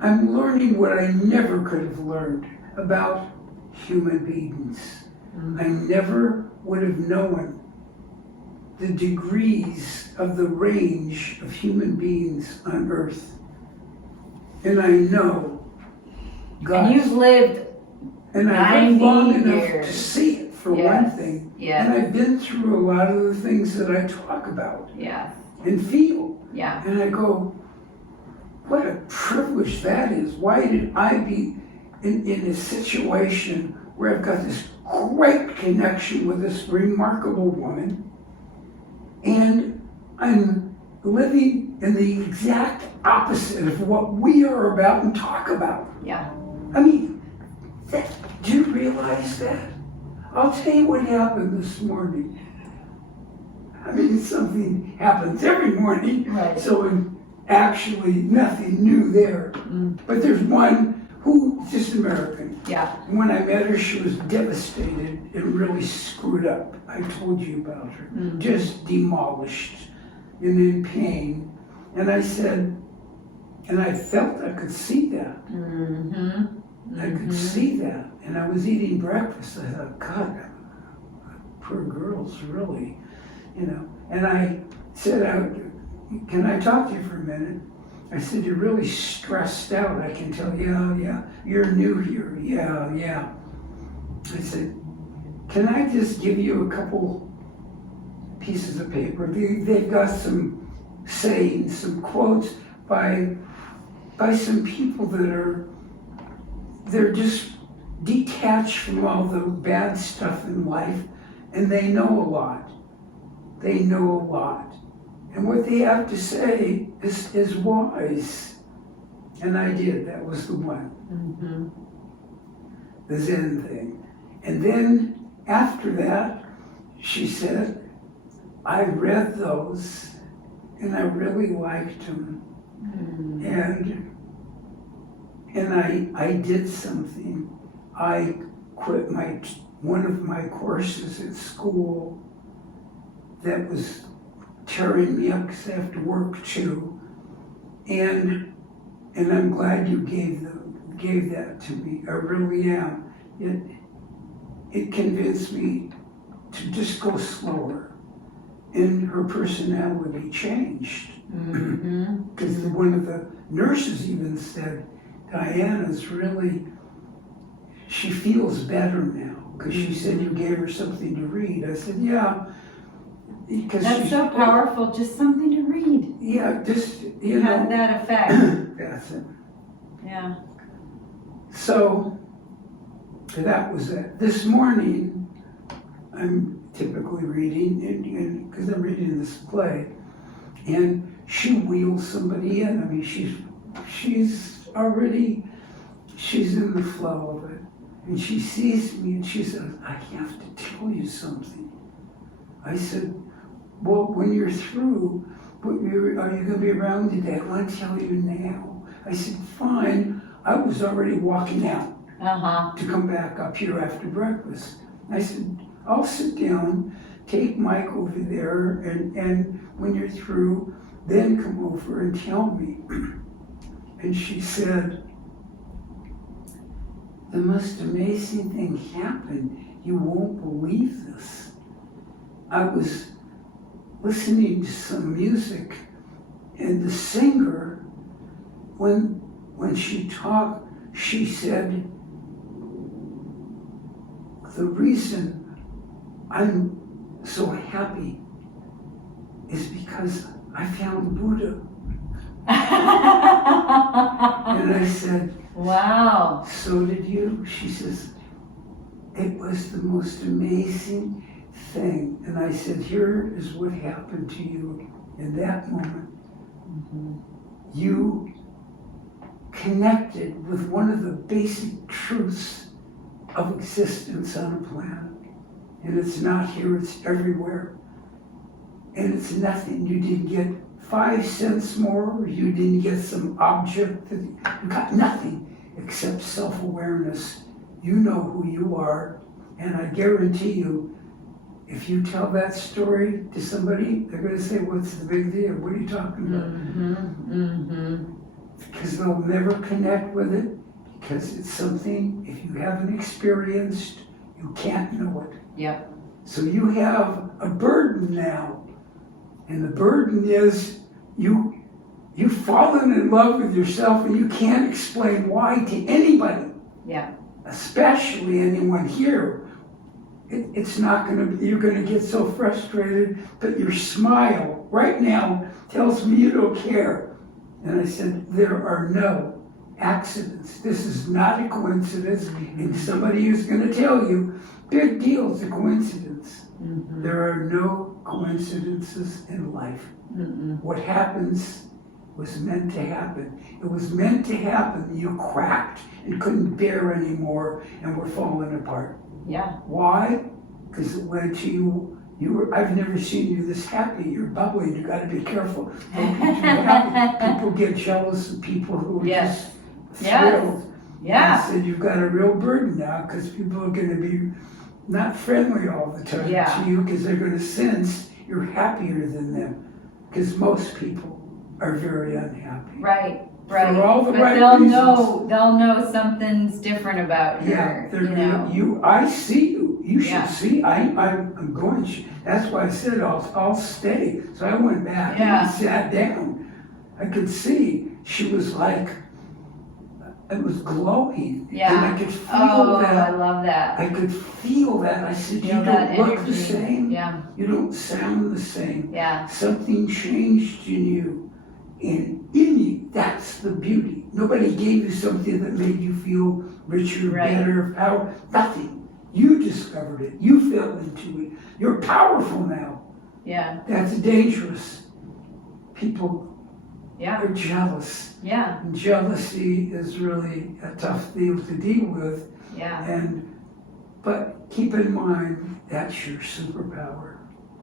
I'm learning what I never could have learned about human beings. I never would have known the degrees of the range of human beings on earth. And I know God. And you've lived and I've lived long 90 enough years. to see it, for one thing. Yes. And I've been through a lot of the things that I talk about Yes. and feel. Yeah. And I go, what a privilege that is. Why did I be in a situation where I've got this great connection with this remarkable woman, and I'm living in the exact opposite of what we are about and talk about? Yeah. I mean, do you realize that? I'll tell you what happened this morning. I mean, something happens every morning, Right. so actually nothing new there. But there's one who's just American. Yeah. When I met her, she was devastated and really screwed up. I told you about her. Just demolished and in pain. And I said, and I felt I could see that. I could see that. And I was eating breakfast. I thought, God, poor girl's really, you know. And I said, can I talk to you for a minute? I said, you're really stressed out, I can tell. Yeah, you're new here. Yeah. I said, can I just give you a couple pieces of paper? They've got some sayings, some quotes by some people they're just detached from all the bad stuff in life, and they know a lot. And what they have to say is wise. And I did. That was the one. The Zen thing. And then after that, she said, I read those and I really liked them. And I did something. I quit one of my courses at school that was tearing me up because I have to work too. And I'm glad you gave that to me. I really am. It convinced me to just go slower. And her personality changed. Because one of the nurses even said, Diana's really, she feels better now. Because she said you gave her something to read. I said, yeah. That's so powerful, just something to read. Yeah, just, you know. Had that effect. That's it. Yeah. So, that was it. This morning, I'm typically reading, because I'm reading this play, and she wheels somebody in. I mean, she's in the flow of it. And she sees me and she says, I have to tell you something. I said, well, when you're through, are you going to be around today? I want to tell you now. I said, fine. I was already walking out to come back up here after breakfast. I said, I'll sit down, take Mike over there, and when you're through, then come over and tell me. And she said, the most amazing thing happened. You won't believe this. I was listening to some music, and the singer, when she talked, she said, the reason I'm so happy is because I found Buddha. And I said, wow. So did you? She says, it was the most amazing thing. And I said, here is what happened to you in that moment. You connected with one of the basic truths of existence on a planet. And it's not here, it's everywhere. And it's nothing. You didn't get 5 cents more, or you didn't get some object. You got nothing except self-awareness. You know who you are. And I guarantee you, if you tell that story to somebody, they're going to say, what's the big deal? What are you talking about? because they'll never connect with it, because it's something, if you haven't experienced, you can't know it. Yep. So you have a burden now, and the burden is you've fallen in love with yourself, and you can't explain why to anybody. Yeah. Especially anyone here. It's not going to be, you're going to get so frustrated, but your smile right now tells me you don't care. And I said, there are no accidents. This is not a coincidence. And somebody who's going to tell you, big deal's a coincidence. Mm-hmm. There are no coincidences in life. Mm-mm. What happens was meant to happen. It was meant to happen. You cracked and couldn't bear anymore and were falling apart. Yeah. Why? Because it led to you. I've never seen you this happy. You're bubbling. You got to be careful. Don't get too happy. People get jealous of people who are Yes. just thrilled. Yeah. I said you've got a real burden now because people are going to be not friendly all the time to you because they're going to sense you're happier than them. Because most people are very unhappy. Right. Right. For all the but right they'll reasons. know something's different about Yeah, her. I see you. You should Yeah. see. I'm going. That's why I said I'll stay. So I went back Yeah. and sat down. I could see she was like, it was glowing. Yeah. And I could feel I that. love that. I could feel that. I said, Feel you that don't look energy. the same. Yeah. You don't sound the same. Yeah. Something changed in you. And in you, that's the beauty. Nobody gave you something that made you feel richer, Right. better, power. Nothing. You discovered it. You fell into it. You're powerful now. Yeah. That's dangerous. People Yeah. are jealous. Yeah. And jealousy is really a tough thing to deal with. Yeah. But keep in mind, that's your superpower.